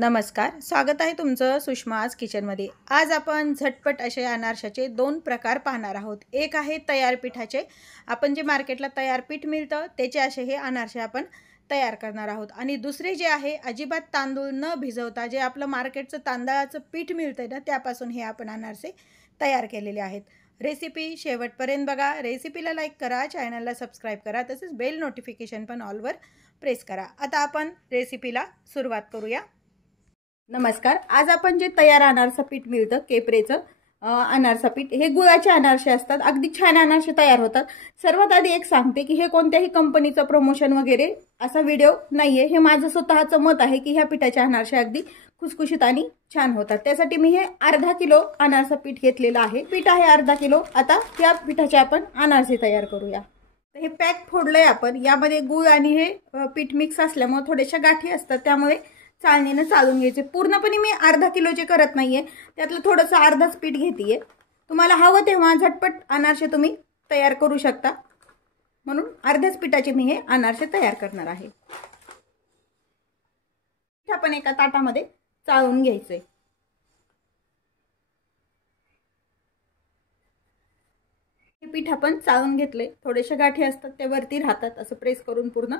नमस्कार, स्वागत आहे तुमचं सुषमाज किचनमध्ये। आज आपण झटपट असे अनारशाचे दोन प्रकार पाहणार आहोत। एक आहे तयार पिठाचे, आपण जे मार्केटला तयार पीठ मिळतं त्याचे असे हे अनारसे आपण तयार करणार आहोत। आणि दुसरे जे आहे अजिबात तांदूळ न भिजवता जे आपलं मार्केटचं तांदळाचं पीठ मिळतं ना त्यापासून हे आपण अनारसे तयार केलेले आहेत। रेसिपी शेवटपर्यंत बघा। रेसिपीला लाईक करा, चॅनलला सबस्क्राइब करा, तसेच बेल नोटिफिकेशन पण ऑलवर प्रेस करा। आता आपण रेसिपीला सुरुवात करूया। नमस्कार, आज आपण जे तयार अनारसा पीठ मिळतं केपरेचं अनारसा पीठ, हे गुळाचे अनारसे असतात। अगदी छान अनारसे तयार होतात। सर्वात आधी एक सांगते की हे कोणत्याही कंपनीचं प्रमोशन वगैरे असा व्हिडिओ नाहीये, हे माझं स्वतःचं मत आहे की ह्या पिठाचे अनारसे अगदी खुसखुशीत आणि छान होतात। त्यासाठी मी हे अर्धा किलो अनारसा पीठ घेतलेलं आहे। पीठ आहे अर्धा किलो। आता या पिठाचे आपण अनारसे तयार करूया। हे पॅक फोडलंय आपण। यामध्ये गुळ आणि हे पीठ मिक्स असल्यामुळे थोडेशा गाठी असतात, त्यामुळे चाळणीने चाळून घ्यायचे। पूर्णपणे मी अर्धा किलोचे करत नाहीये, त्यातलं थोडंसं अर्धाच पीठ घेतेय। तुम्हाला हवं तेव्हा झटपट अनारसे तुम्ही तयार करू शकता, म्हणून अर्ध्याच पिठाचे मी हे अनारसे तयार करणार आहे। पीठ आपण एका ताटामध्ये चाळून घ्यायचे। हे पीठ आपण चाळून घेतले। थोडेसे गाठी असतात ते वरती राहतात, असं प्रेस करून पूर्ण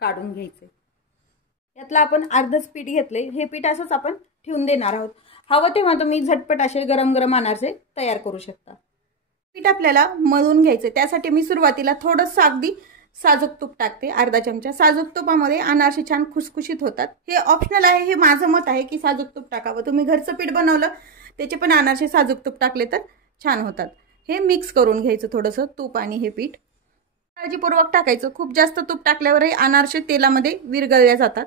काढून घ्यायचे। यातला आपण अर्धच पीठ घेतले। हे पीठ असंच आपण ठेवून देणार आहोत। हवं तेव्हा तुम्ही झटपट असे गरम गरम अनारसे तयार करू शकता। पीठ आपल्याला मळून घ्यायचे, त्यासाठी मी सुरुवातीला थोडंसं अगदी साजूक तूप टाकते, अर्धा चमचा। साजूक तुपामध्ये अनारसे छान खुसखुशीत होतात। हे ऑप्शनल आहे, हे माझं मत आहे की साजूक तूप टाकावं। तुम्ही घरचं पीठ बनवलं त्याचे पण अनारसे साजूक तूप टाकले तर छान होतात। हे मिक्स करून घ्यायचं थोडंसं तूप आणि हे पीठ काळजीपूर्वक टाकायचं। खूप जास्त तूप टाकल्यावरही अनारसे तेलामध्ये विरघळले जातात।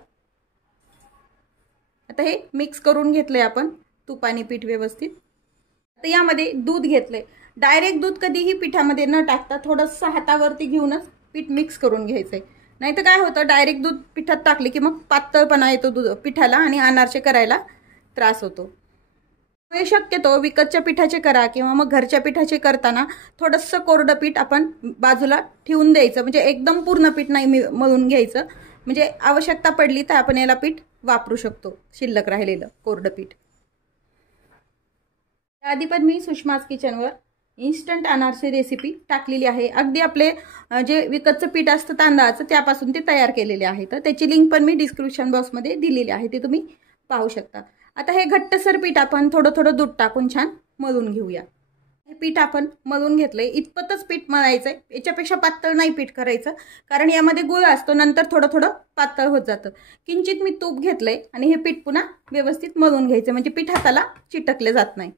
आता हे मिक्स करून घेतलंय आपण तूप आणि पीठ व्यवस्थित। आता यामध्ये दूध घेतलंय। डायरेक्ट दूध कधीही पिठामध्ये न टाकता थोडंसं हातावरती घेऊनच पीठ मिक्स करून घ्यायचंय। नाहीतर काय होतं, डायरेक्ट दूध पिठात टाकले की मग पातळपणा येतो दूध पिठाला आणि अनारसे करायला त्रास होतो। हे शक्यतो विकतच्या पिठाचे करा किंवा मग घरच्या पिठाचे करताना थोडंसं कोरडं पीठ आपण बाजूला ठेवून द्यायचं, म्हणजे एकदम पूर्ण पीठ नाही मळून घ्यायचं, म्हणजे आवश्यकता पडली तर आपण याला पीठ वापरू शकतो, शिल्लक राहिलेलं कोरडं पीठ। आधी पण मी सुषमाज किचनवर इन्स्टंट अनारसे रेसिपी टाकलेली आहे। अगदी आपले जे विकतचं पीठ असतं तांदळाचं त्यापासून ते तयार केलेले आहे, तर त्याची लिंक पण मी डिस्क्रिप्शन बॉक्समध्ये दिलेली आहे, ते तुम्ही पाहू शकता। आता हे घट्टसर पीठ आपण थोडं थोडं दूध टाकून छान मळून घेऊया। हे पीठ आपण मळून घेतलंय, इतपतच पीठ मळायचंय, याच्यापेक्षा पातळ नाही पीठ करायचं, कारण यामध्ये गुळ असतो, नंतर थोडं थोडं पातळ होत जातं। किंचित मी तूप घेतलंय आणि हे पीठ पुन्हा व्यवस्थित मळून घ्यायचं, म्हणजे पीठ हाताला चिटकले जात नाही।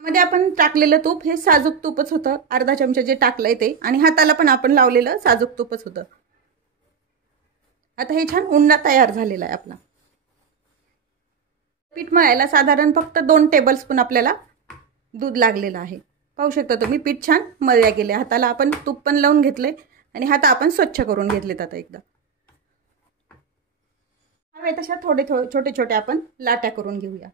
यामध्ये आपण टाकलेलं तूप हे साजूक तूपच होतं, अर्धा चमचा जे टाकलंय ते, आणि हाताला पण आपण लावलेलं साजूक तूपच होतं। आता हे छान उंडा तयार झालेला आहे आपला। पीठ मळायला साधारण फक्त 2 टेबलस्पून आपल्याला दूध लागलेलं आहे। पाहू शकता तुम्ही पीठ छान मळल्या गेले। हाताला आपण तूप पण लावून घेतले आणि हात आपण स्वच्छ करून घेतलेत। आता एकदा हवे तशा छोटे छोटे आपण लाट्या करून घेऊया।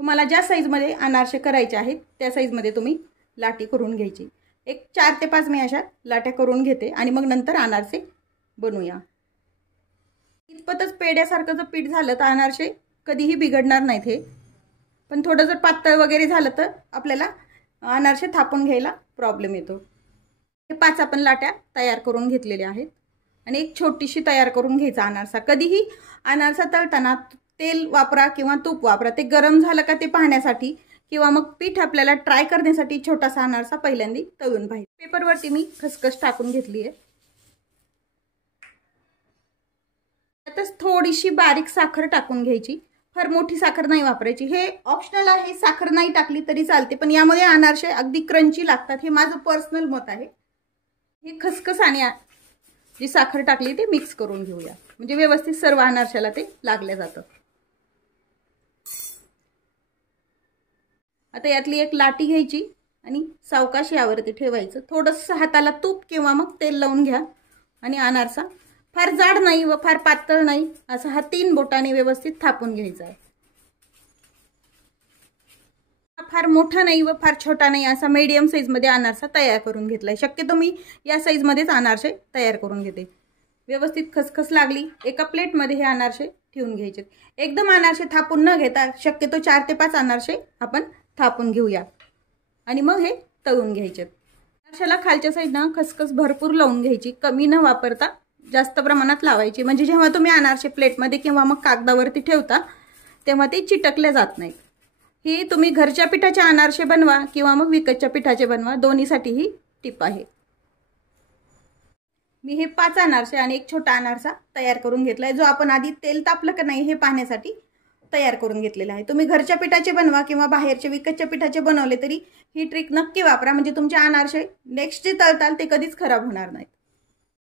तुम्हाला ज्या साईजमध्ये अनारसे करायचे आहेत त्या साईजमध्ये तुम्ही लाटी करून घ्यायची। एक 4 ते 5 मी अशा लाट्या करून घेते आणि मग नंतर अनारसे बनवूया। इतपतच पेड्यासारखं जर पीठ झालं तर अनारसे कधीही बिघडणार नाहीत। हे पण थोडं जर पातळ वगैरे झालं तर आपल्याला अनारसे थापून घ्यायला प्रॉब्लेम येतो। हे 5 आपण लाट्या तयार करून घेतलेल्या आहेत आणि एक छोटीशी तयार करून घ्यायचा अनारसा। कधीही अनारसा तळताना तेल वापरा किंवा तूप वापरा, ते गरम झालं का ते पाहण्यासाठी किंवा मग पीठ आपल्याला ट्राय करण्यासाठी छोटासा अनारसा पहिल्यांदा तळून पाहिजे। पेपरवरती मी खसखस टाकून घेतली आहे। त्यातच थोडीशी बारीक साखर टाकून घ्यायची, फार मोठी साखर नाही वापरायची। हे ऑप्शनल आहे, साखर नाही टाकली तरी चालते, पण यामध्ये अनारसे अगदी क्रंची लागतात, हे माझं पर्सनल मत आहे। हे खसखस आणि जी साखर टाकली ते मिक्स करून घेऊया, म्हणजे व्यवस्थित सर्व अनारशाला ते लागले जातं। आता यातली एक लाटी घ्यायची आणि सावकाश यावरती ठेवायचं। थोडंसं हाताला तूप किंवा मग तेल लावून घ्या आणि अनारसा फार जाड नाही व फार पातळ नाही असा हा 3 बोटाने व्यवस्थित थापून घ्यायचा आहे। फार मोठा नाही व फार छोटा नाही असा मीडियम साईज मध्ये अनारसा तयार करून घेतलाय। शक्यतो मी या साईज मध्येच अनारसे तयार करून घेते। व्यवस्थित खसखस लागली, एका प्लेटमध्ये हे अनारसे ठेवून घ्यायचे। एकदम अनारसे थापून न घेता शक्यतो 4 ते 5 अनारसे आपण थापून घेऊया आणि मग हे तळून घ्यायचे। अनारशाला खालच्या साईडनं खसखस भरपूर लावून घ्यायची, कमी न वापरता जास्त प्रमाणात लावायची, म्हणजे जेव्हा तुम्ही अनारसे प्लेटमध्ये किंवा मग कागदावरती ठेवता तेव्हा ते चिटकले जात नाहीत। ही तुम्ही घरच्या पिठाचे अनारसे बनवा किंवा मग विकतच्या पिठाचे बनवा, दोन्हीसाठी ही टिप आहे। मी हे 5 अनारसे आणि एक छोटा अनारसा तयार करून घेतलाय, जो आपण आधी तेल तापलं का नाही हे पाहण्यासाठी तयार करून घेतलेला आहे। तुम्ही घरच्या पिठाचे बनवा किंवा बाहेरचे विकतच्या पिठाचे बनवले तरी ही ट्रिक नक्की वापरा, म्हणजे तुमचे अनारसे नेक्स्ट जे तळताल ते कधीच खराब होणार नाहीत।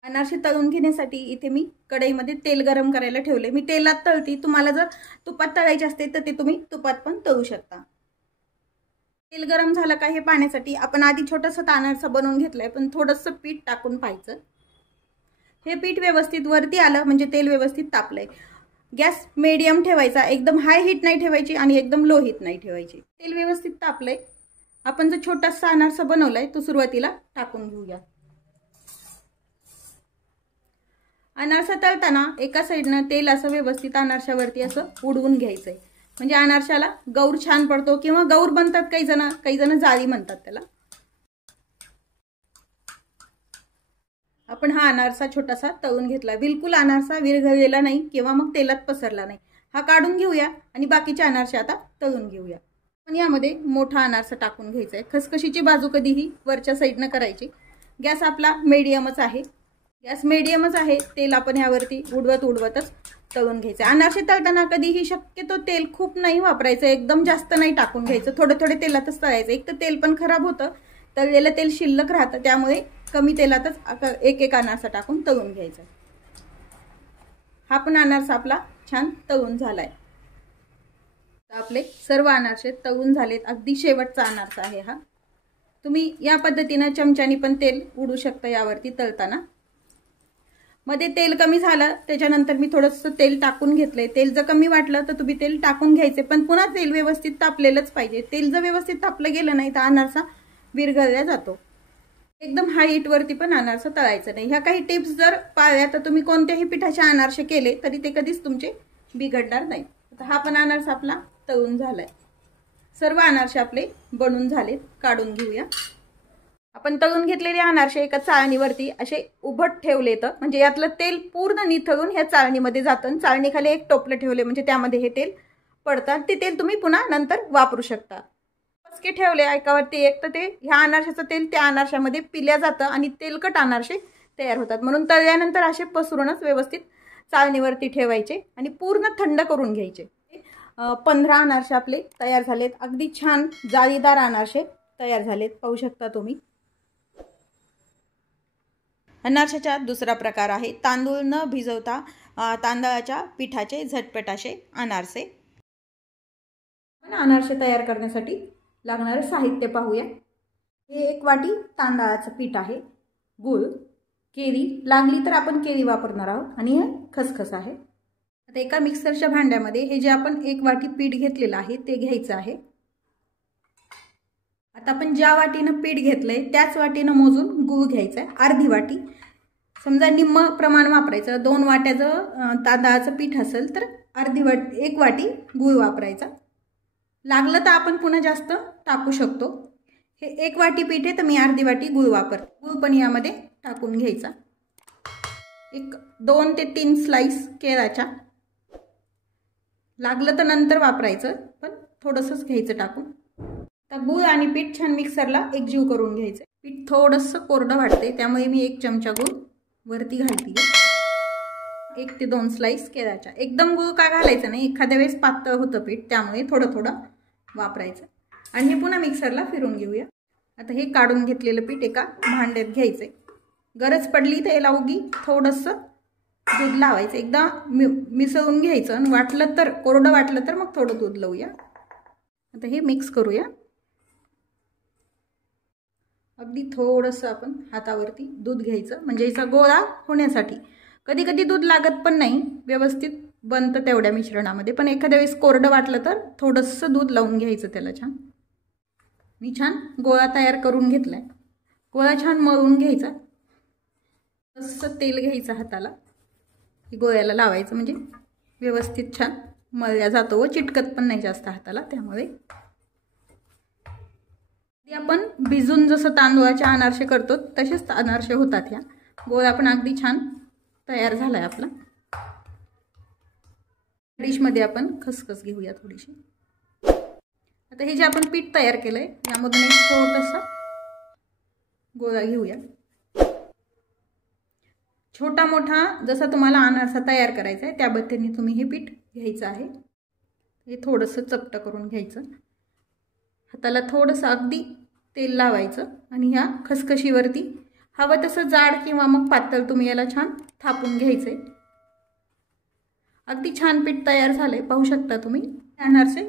अनारसे तळून घेण्यासाठी इथे मी कढईमध्ये तेल गरम करायला ठेवले। मी तेलात तळती, तुम्हाला जर तुपात तळायचे असते तर ते तुम्ही तुपात पण तळू शकता। तेल गरम झालं का हे पाहण्यासाठी आपण आधी छोटासा अनारसा बनवून घेतलाय, पण थोडंसं पीठ टाकून पाहायचं। हे पीठ व्यवस्थित वरती आलं म्हणजे तेल व्यवस्थित तापलंय। गॅस मीडियम ठेवायचा, एकदम हाय हीट नाही ठेवायची आणि एकदम लो हीट नाही ठेवायची। तेल व्यवस्थित तापलंय, आपण जो छोटासा अनारसा बनवलाय तो सुरुवातीला टाकून घेऊया। अनारसा तळताना एका साईडनं तेल असं व्यवस्थित अनारशावरती असं उडवून घ्यायचंय, म्हणजे अनारशाला गौर छान पडतो किंवा गौर बनतात, काही जण जाळी म्हणतात त्याला। आपण हा अनारसा छोटासा तळून घेतला, बिलकुल अनारसा विरघळलेला नाही किंवा मग तेलात पसरला नाही। हा काढून घेऊया आणि बाकीचे अनारसे आता तळून घेऊया। पण यामध्ये मोठा अनारसा टाकून घ्यायचा आहे। खसखशीची बाजू कधीही वरच्या साईडनं करायची। गॅस आपला मीडियमच आहे, तेल आपण यावरती उडवतच तळून घ्यायचं। अनारसे तळताना कधीही शक्यतो तेल खूप नाही वापरायचं, एकदम जास्त नाही टाकून घ्यायचं, थोडे तेलातच तळायचं। एक तर तेल पण खराब होतं, तळलेलं तेल शिल्लक राहतं, त्यामुळे कमी तेलातच एक अनारसा टाकून तळून घ्यायचा। हा पण अनारसा आपला छान तळून झालाय। आपले सर्व अनारसे तळून झालेत, अगदी शेवटचा अनारसा आहे हा। तुम्ही या पद्धतीने चमच्यानी पण तेल उडू शकता यावरती तळताना। मध्ये तेल कमी झालं त्याच्यानंतर मी थोडंसं तेल टाकून घेतलंय। तेल जर कमी वाटलं तर तुम्ही तेल टाकून घ्यायचे, पण पुन्हा तेल व्यवस्थित तापलेलंच पाहिजे। तेल जर व्यवस्थित तापलं गेलं नाही तर अनारसा विरघळला जातो। एकदम हाय हीट वरती पण अनारसा तळायचं नाही। ह्या काही टिप्स जर पाळल्या तर तुम्ही कोणत्याही पिठाचे अनारसे केले तरी ते कधीच तुमचे बिघडणार नाही। आता हा पण अनारसा आपला तळून झालाय। सर्व अनारसे आपले बनून झालेत, काढून घेऊया। आपण तळून घेतलेले अनारसे एका चाळणीवरती असे उभट ठेवले तर म्हणजे यातलं तेल पूर्ण निथळून ह्या चाळणीमध्ये जातं। चाळणीखाली एक टोपलं ठेवले म्हणजे त्यामध्ये हे तेल पडतं। ते तेल तुम्ही पुन्हा नंतर वापरू शकता। पसके ठेवले एकावरती एक तर ते ह्या अनारशाचं तेल त्या अनारशामध्ये पिल्या जातं आणि तेलकट अनारसे तयार होतात, म्हणून तळल्यानंतर असे पसरूनच व्यवस्थित चाळणीवरती ठेवायचे आणि पूर्ण थंड करून घ्यायचे। 15 अनारसे आपले तयार झालेत, अगदी छान जाळीदार अनारसे तयार झालेत, पाहू शकता तुम्ही। अनारशाचा दुसरा प्रकार आहे तांदूळ न भिजवता तांदळाच्या पिठाचे झटपट असे अनारसे। अनारसे तयार करण्यासाठी लागणारे साहित्य पाहूया। हे 1 वाटी तांदळाचं पीठ आहे, गूळ, केळी, लागली तर आपण केळी वापरणार आहोत आणि हे खसखस आहे। आता एका मिक्सरच्या भांड्यामध्ये हे जे आपण 1 वाटी पीठ घेतलेलं आहे ते घ्यायचं आहे। आता आपण ज्या वाटीनं पीठ घेतलंय त्याच वाटीनं मोजून गूळ घ्यायचा आहे, अर्धी वाटी। समजा निम्म प्रमाण वापरायचं, 2 वाट्याचं तांदळाचं पीठ असेल तर 1 वाटी गूळ वापरायचा। लागलं तर आपण पुन्हा जास्त टाकू शकतो। हे 1 वाटी पीठ आहे तर मी अर्धी वाटी गूळ वापरते। गूळ पण यामध्ये टाकून घ्यायचा। एक 2 ते 3 स्लाइस केळाच्या, लागलं तर नंतर वापरायचं पण थोडंसंच घ्यायचं टाकून। तर गूळ आणि पीठ छान मिक्सरला एकजीव करून घ्यायचं। पीठ थोडंसं कोरडं वाटते त्यामुळे मी 1 चमचा गूळ वरती घालते। 1 ते 2 स्लाइस केळाच्या। एकदम गूळ का घालायचं नाही, एखाद्या वेळेस पातळ होतं पीठ, त्यामुळे थोडं वापरायचं। आणि हे पुन्हा मिक्सरला फिरून घेऊया। आता हे काढून घेतलेलं पीठ एका भांड्यात घ्यायचंय। गरज पडली तर याला उगी थोडंसं दूध लावायचं, एकदा मिसळून घ्यायचं आणि वाटलं तर कोरडं वाटलं तर मग थोडं दूध लावूया। आता हे मिक्स करूया। अगदी थोडंसं आपण हातावरती दूध घ्यायचं म्हणजे याचा गोळा होण्यासाठी। कधी कधी दूध लागत पण नाही, व्यवस्थित बनतं तेवढ्या मिश्रणामध्ये, पण एखाद्या वेळेस कोरडं वाटलं तर थोडंसं दूध लावून घ्यायचं त्याला छान। मी छान गोळा तयार करून घेतलाय। गोळा छान मळून घ्यायचा, तसं तेल घ्यायचं हाताला गोळ्याला लावायचं म्हणजे व्यवस्थित छान मळल्या जातो व चिटकत पण नाही जास्त हाताला। त्यामुळे आपण भिजून जसं तांदूळाचे अनारसे करतो तसेच अनारसे होतात। ह्या गोळा पण अगदी छान तयार झालाय आपला। डिशमध्ये आपण खसखस घेऊया थोडीशी। आता हे जे आपण पीठ तयार केलंय यामधून एक छोटासा गोळा घेऊया। छोटा मोठा जसा तुम्हाला अनारसा तयार करायचा आहे त्या पद्धतीने तुम्ही हे पीठ घ्यायचं आहे। हे थोडंसं चपटं करून घ्यायचं, हाताला थोडंसं अगदी तेल लावायचं आणि ह्या खसखशीवरती हवं तसं जाड किंवा मग पातळ तुम्ही याला छान थापून घ्यायचंय। अगदी छान पीठ तयार झालंय, पाहू शकता तुम्ही। अनारसे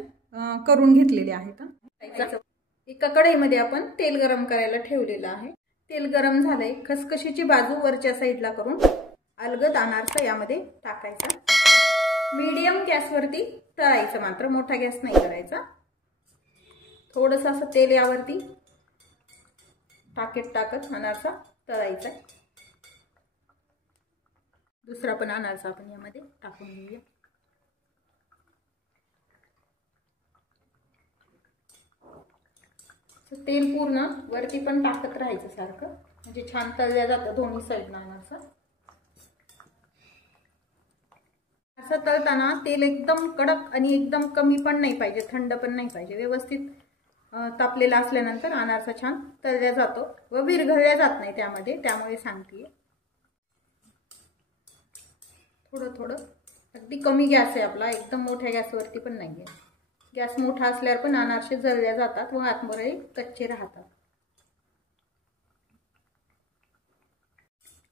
करून घेतलेले आहेत। एका कढईमध्ये आपण तेल गरम करायला ठेवलेलं आहे। तेल गरम झालंय, खसखशीची बाजू वरच्या साईडला करून अलगद अनारसा यामध्ये टाकायचा। मीडियम गॅसवरती तळायचं, मात्र मोठा गॅस नाही करायचा। थोडंसं असं तेल यावरती टाकत अनारसा तळायचा। दुसरा पण अनारसा आपण यामध्ये टाकून घेऊया। तेल पूर्ण वरती पण टाकत राहायचं सारखं, म्हणजे छान तळल्या जातं दोन्ही साईडला अनारसा। असं तळताना तेल एकदम कडक आणि एकदम कमी पण नाही पाहिजे, थंड पण नाही पाहिजे। व्यवस्थित तापलेला असल्यानंतर अनारसा छान तळल्या जातो व विरघळल्या जात नाही त्यामध्ये, त्यामुळे सांगते। थोडं थोडं अगदी कमी गॅस आहे आपला, एकदम मोठ्या गॅसवरती पण नाही आहे। गॅस मोठा असल्यावर पण अनारसे जळल्या जातात व आतमध्ये कच्चे राहतात।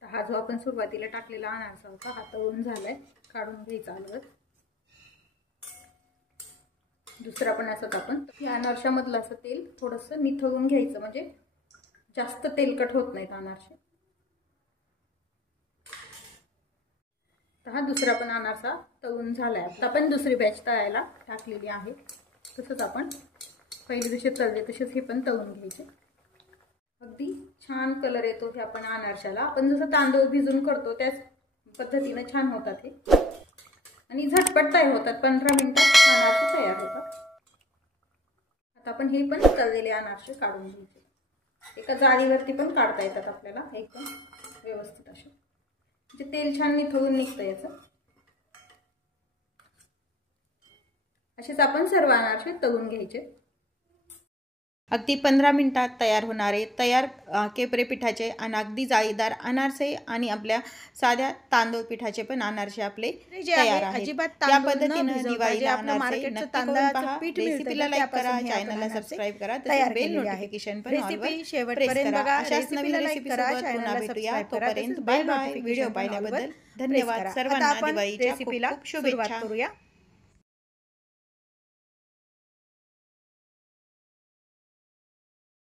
हा जो आपण सुरुवातीला टाकलेला अनारसा होता हा तळून झालाय, काढून घ्यायचा अलगद। दुसरा पण असंच आपण या अनारशामधलं असं तेल थोडंसं निथळून घ्यायचं, म्हणजे जास्त तेलकट होत नाहीत अनारसे। हा दुसरा पण अनारसा तळून झालाय। आता आपण दुसरी बॅच तळायला टाकलेली आहे। तसंच आपण पहिले जसे तळले तसेच हे पण तळून घ्यायचे। अगदी छान कलर येतो हे आपण अनारशाला, आपण जसं तांदूळ भिजून करतो त्याच पद्धतीने छान होतात हे आणि झटपट तयार होतात। 15 मिनिटात अनारसे तयार होतात। आता आपण हे पण तळलेले अनारसे काढून घ्यायचे। एका जाळीवरती पण काढता येतात आपल्याला एकदम व्यवस्थित असे, म्हणजे तेल छान निथळून निघतं याचं। असेच आपण सर्व अनारसे तळून घ्यायचे। अगदी 15 मिनिटात तयार होणारे केपरे पिठाचे आणि अगदी जाळीदार अनारसे आणि आपल्या साध्या तांदूळ पिठाचे पण अनारसे आपले तयार आहेत। या पद्धतीने दिवाळीला अनारसे नक्की करून पहा। रेसिपीला लाईक करा, चॅनलला सबस्क्राइब करा, तसेच बेल नोटिफिकेशन पण ऑल वर प्रेस करा। अशाच नवीन रेसिपी सोबत पुन्हा भेटूया, तोपर्यंत बाय बाय। व्हिडिओ पाहिल्याबद्दल धन्यवाद सर्वांना। दिवाळीच्या खूप खूप शुभेच्छा।